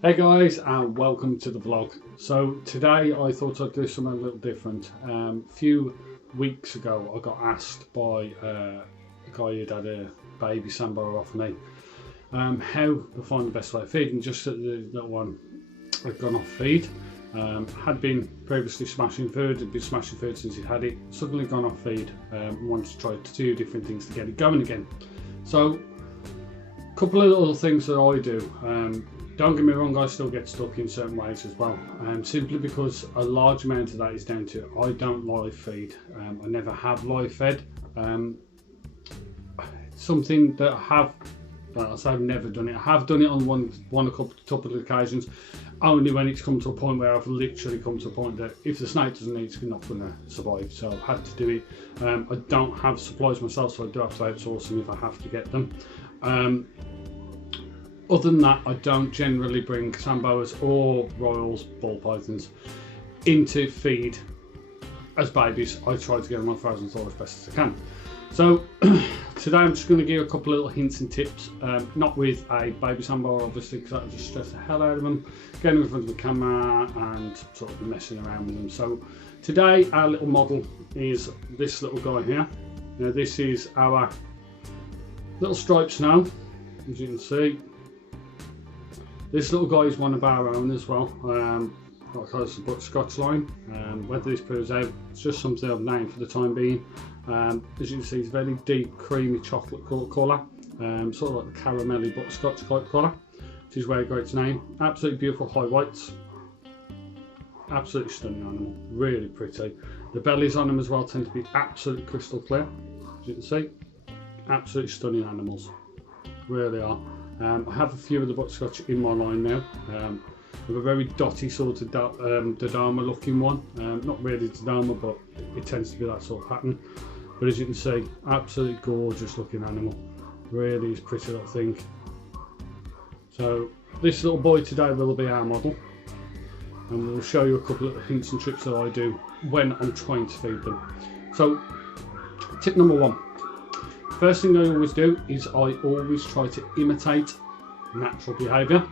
Hey guys, and welcome to the vlog. So today I thought I'd do something a little different. A few weeks ago I got asked by a guy who'd had a baby sandboa off me how to find the best way of feeding, just that the little one had gone off feed. Had been previously smashing food, had been smashing food since he'd had it, suddenly gone off feed, wanted to try two different things to get it going again. So a couple of little things that I do. Don't get me wrong, I still get stuck in certain ways as well, simply because a large amount of that is down to I don't live feed. I never have live fed. Something that I have, well, I say I've never done it. I have done it on a couple of occasions, only when it's come to a point where I've literally come to a point that if the snake doesn't eat, it's not going to survive. So I've had to do it. I don't have supplies myself, so I do have to outsource them if I have to get them. Other than that, I don't generally bring sandboas or royals, ball pythons into feed as babies. I try to get them on frozen thaw as best as I can. So today I'm just going to give you a couple of little hints and tips, not with a baby sandboa obviously, because that'll just stress the hell out of them, get them in front of the camera and sort of messing around with them. So today our little model is this little guy here. Now this is our little striped snow, as you can see. This little guy is one of our own as well, like I said, butterscotch line. Whether this proves out, it's just something I've named for the time being. As you can see, it's very deep, creamy chocolate colour, sort of like the caramelly butterscotch type colour, which is where it got its name. Absolutely beautiful high whites, absolutely stunning animal, really pretty. The bellies on them as well tend to be absolutely crystal clear, as you can see. Absolutely stunning animals, really are. I have a few of the butterscotch in my line now. I have a very dotty sort of Dodoma looking one. Not really Dodoma, but it tends to be that sort of pattern. But as you can see, absolutely gorgeous looking animal. Really is pretty little thing. So this little boy today will be our model. And we'll show you a couple of hints and tricks that I do when I'm trying to feed them. So tip number one. First thing I always do is I always try to imitate natural behaviour.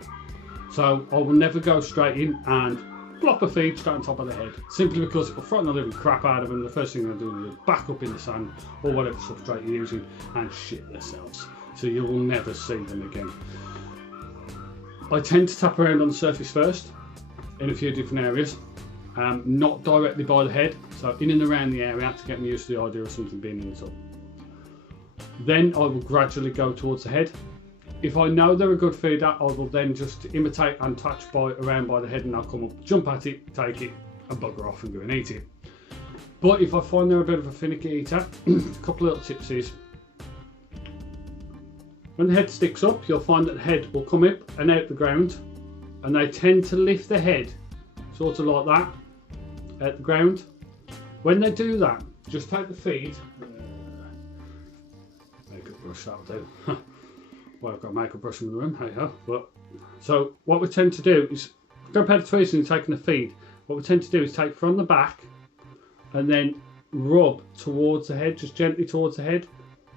So I will never go straight in and plop a feed straight on top of the head, simply because it will frighten the living crap out of them. The first thing they'll do is back up in the sand or whatever substrate you're using and shit themselves. So you will never see them again. I tend to tap around on the surface first in a few different areas, not directly by the head, so in and around the area to get them used to the idea of something being in the tub. Then I will gradually go towards the head. If I know they're a good feeder, I will then just imitate and touch around by the head, and I'll come up, jump at it, take it, and bugger off and go and eat it. But if I find they're a bit of a finicky eater, a couple of little tips is, when the head sticks up, you'll find that the head will come up and out the ground, and they tend to lift the head, sort of like that, at the ground. When they do that, just take the feed, makeup brush that'll do. Well, I've got a makeup brush in the room, hey ho. But so what we tend to do is, compared to tweezing and taking the feed, what we tend to do is take from the back and then rub towards the head, just gently towards the head.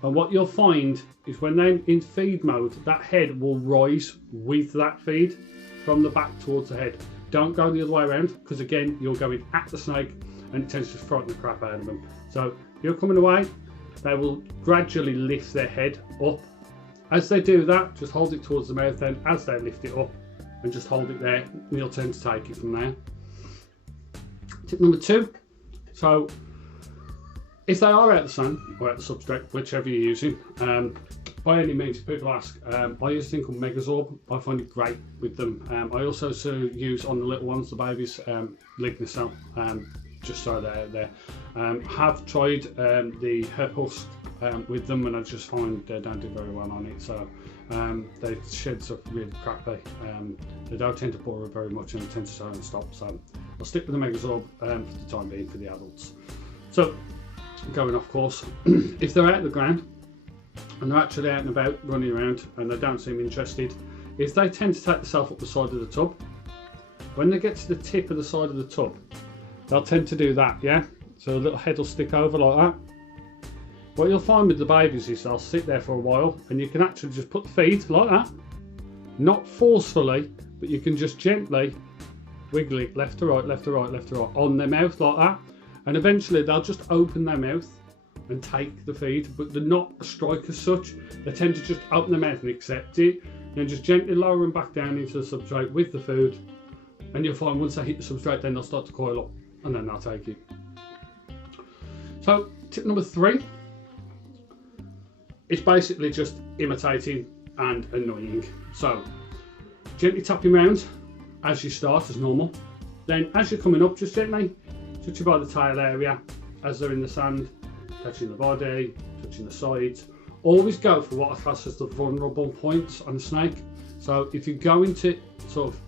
And what you'll find is when they're in feed mode, that head will rise with that feed from the back towards the head. Don't go the other way around, because again, you're going at the snake and it tends to frighten the crap out of them. So you're coming away, they will gradually lift their head up. As they do that, just hold it towards the mouth then as they lift it up, and just hold it there, and you'll tend to take it from there. Tip number two, so if they are out the sun or out the substrate, whichever you're using, by any means, people ask, I use a thing called Megazorb. I find it great with them. I also use on the little ones, the babies, Lignocell, just so they're out there. Have tried the herp husk with them, and I just find they don't do very well on it. So they shed stuff really crappy. They don't tend to bore very much, and they tend to start and stop. So I'll stick with the Megazorb for the time being for the adults. So going off course, if they're out of the ground and they're actually out and about running around and they don't seem interested, if they tend to take themselves up the side of the tub, when they get to the tip of the side of the tub, they'll tend to do that, yeah? So a little head will stick over like that. What you'll find with the babies is they'll sit there for a while, and you can actually just put the feed like that, not forcefully, but you can just gently wiggle it left to right, left to right, left to right on their mouth like that, and eventually they'll just open their mouth and take the feed, but they're not a strike as such. They tend to just open their mouth and accept it, and just gently lower them back down into the substrate with the food, and you'll find once they hit the substrate, then they'll start to coil up, and then they'll take it. So tip number 3 is basically just imitating and annoying. So gently tapping round as you start as normal, then as you're coming up, just gently touch you by the tail area as they're in the sand, touching the body, touching the sides. Always go for what I class as the vulnerable points on the snake. So if you're going to sort of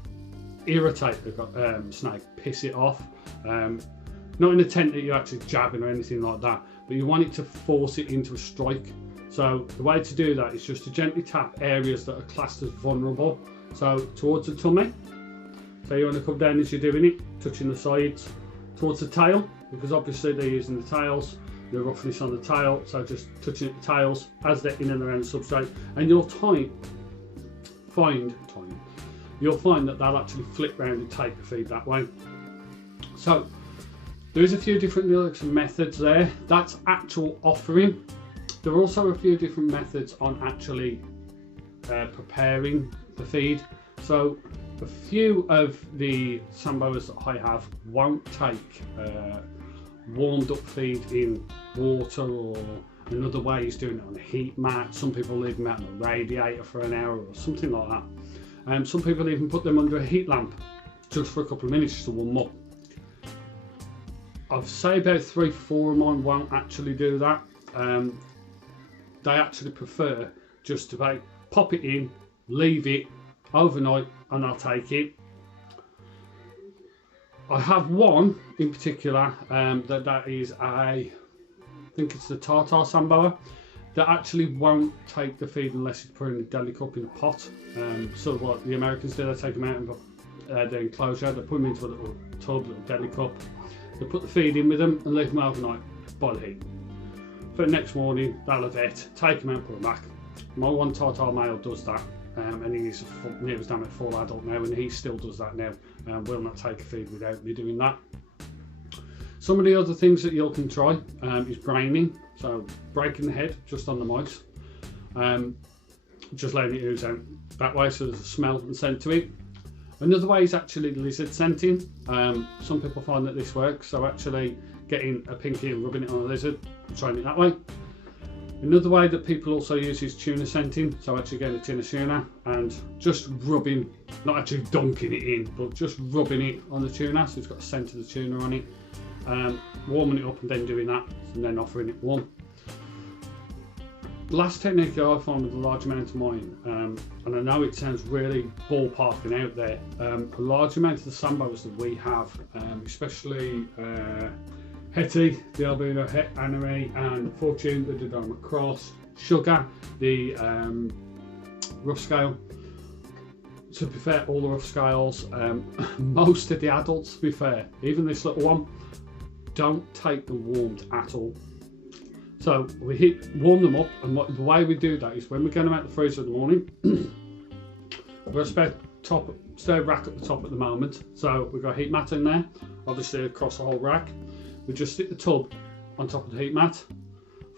irritate the snake, piss it off, not in the intent that you're actually jabbing or anything like that, but you want it to force it into a strike. So the way to do that is just to gently tap areas that are classed as vulnerable. So towards the tummy, so you want to come down as you're doing it, touching the sides, towards the tail, because obviously they're using the tails, the roughness on the tail, so just touching the tails as they're in and around the substrate, and you'll find that they'll actually flip round and take the feed that way. So there's a few different methods there. That's actual offering. There are also a few different methods on actually preparing the feed. So a few of the sandboas that I have won't take warmed up feed in water, or another way is doing it on a heat mat. Some people leave them out on a radiator for an hour or something like that. Some people even put them under a heat lamp just for a couple of minutes just to warm up. I'd say about 3-4 of mine won't actually do that. They actually prefer just to pop it in, leave it overnight, and I'll take it. I have one in particular that is I think it's the Tartar sandboa that actually won't take the feed unless it's put in a deli cup in a pot. Sort of like the Americans do, they take them out of their enclosure, they put them into a little tub, little deli cup, they put the feed in with them and leave them overnight by the heat. For the next morning, they'll have it, take them out and put them back. My one Tartar male does that, and he's near as damn it full adult now, and he still does that now, and will not take a feed without me doing that. Some of the other things that you can try is braining, so breaking the head just on the mice, just letting it ooze out that way so there's a smell and scent to it. Another way is actually lizard scenting. Some people find that this works, so actually getting a pinky and rubbing it on a lizard and trying it that way. Another way that people also use is tuna scenting, so actually getting a tin of tuna and just rubbing, not actually dunking it in, but just rubbing it on the tuna so it's got a scent of the tuna on it, warming it up and then doing that, and then offering it warm. The last technique that I find with a large amount of mine, and I know it sounds really ballparking out there, a large amount of the sandboas that we have, especially Hetty, the albino Het anime, and Fortune, the Dodoma Cross, Sugar, the rough scale. To be fair, all the rough scales, most of the adults, to be fair, even this little one, don't take the warmth at all. So we warm them up, and the way we do that is when we get them out the freezer in the morning, we've got a spare rack at the top at the moment, so we've got a heat mat in there, obviously across the whole rack. We just stick the tub on top of the heat mat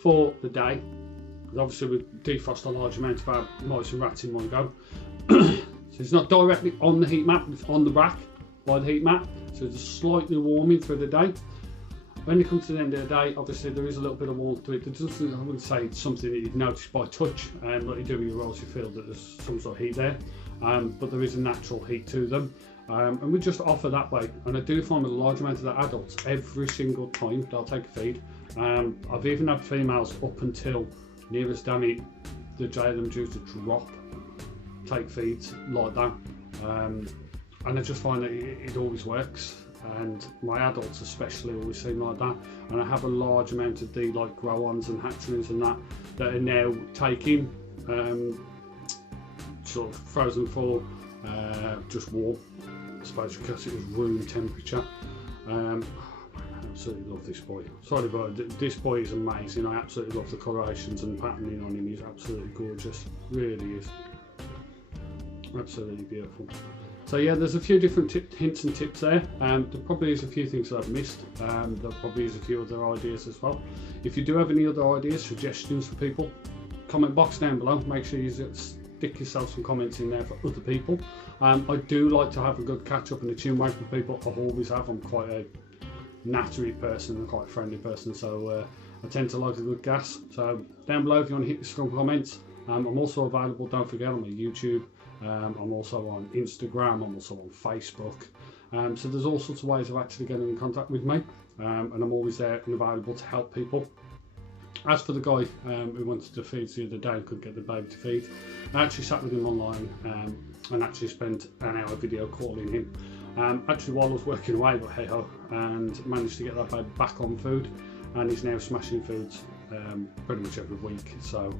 for the day, because obviously we defrost a large amount of our mice and rats in one go. So it's not directly on the heat mat, but it's on the rack by the heat mat, so it's slightly warming through the day. When you come to the end of the day, obviously there is a little bit of warmth to it. I wouldn't say it's something that you'd notice by touch, and like you do with your rolls, you feel that there's some sort of heat there, but there is a natural heat to them. And we just offer that way, and I do find with a large amount of the adults, every single time they'll take a feed. I've even had females up until near as damn it, the day of them due to drop, take feeds like that, and I just find that it always works, and my adults especially always seem like that. And I have a large amount of the like grow-ons and hatchlings and that are now taking sort of frozen for just warm, I suppose, because it was room temperature. I absolutely love this boy. Sorry, but this boy is amazing. I absolutely love the colorations and patterning on him. He's absolutely gorgeous, really is. Absolutely beautiful. So yeah, there's a few different hints and tips there. There probably is a few things that I've missed. There probably is a few other ideas as well. If you do have any other ideas, suggestions for people, comment box down below. Make sure you stick yourself some comments in there for other people. I do like to have a good catch up and a tune wag with people. I always have. I'm quite a nattery person and quite a friendly person, so I tend to like a good gas. So down below if you want to hit some comments. I'm also available, don't forget, on my YouTube. I'm also on Instagram, I'm also on Facebook. So there's all sorts of ways of actually getting in contact with me, and I'm always there and available to help people. As for the guy who wanted to feed the other day and couldn't get the baby to feed, I actually sat with him online and actually spent an hour video calling him. Actually while I was working away, but hey ho, and managed to get that baby back on food, and he's now smashing foods pretty much every week. So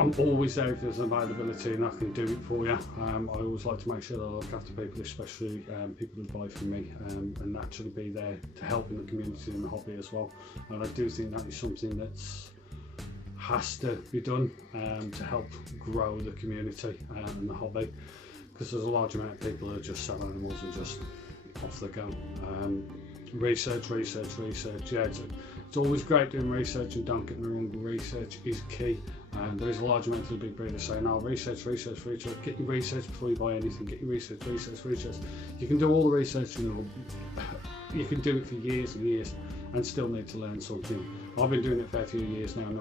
I'm always there if there's availability and I can do it for you. I always like to make sure that I look after people, especially people who buy from me, and actually be there to help in the community and the hobby as well. And I do think that is something that has to be done to help grow the community and the hobby, because there's a large amount of people who just sell animals and just off they go. Research. Yeah, it's always great doing research, and don't get me wrong, research is key. There is a large amount of the big breeders saying, "Oh, research, get your research before you buy anything, get your research." You can do all the research and you can do it for years and years and still need to learn something. I've been doing it for a few years now, and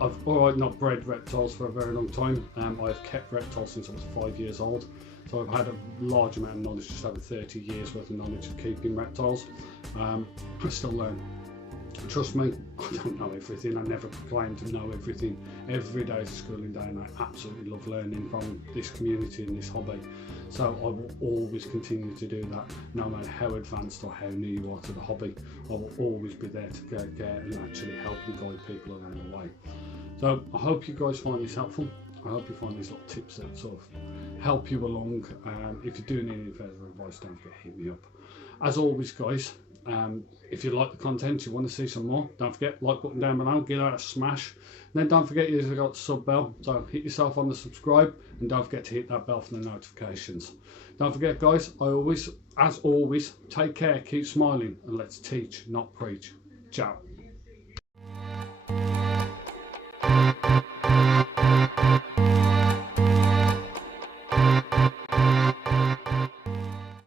I've not bred reptiles for a very long time. I've kept reptiles since I was 5 years old. So I've had a large amount of knowledge, just over 30 years worth of knowledge of keeping reptiles. I still learn. Trust me, I don't know everything. I never proclaim to know everything. Every day is a schooling day, and I absolutely love learning from this community and this hobby. So I will always continue to do that, no matter how advanced or how new you are to the hobby. I will always be there to get and actually help and guide people along the way. So I hope you guys find this helpful. I hope you find these little tips that sort of help you along. If you do need any further advice, don't forget to hit me up. As always, guys, if you like the content, you want to see some more, don't forget, like button down below, give that a smash. And then don't forget you've got the sub bell, so hit yourself on the subscribe, and don't forget to hit that bell for the notifications. Don't forget, guys, as always, take care, keep smiling, and let's teach, not preach. Ciao.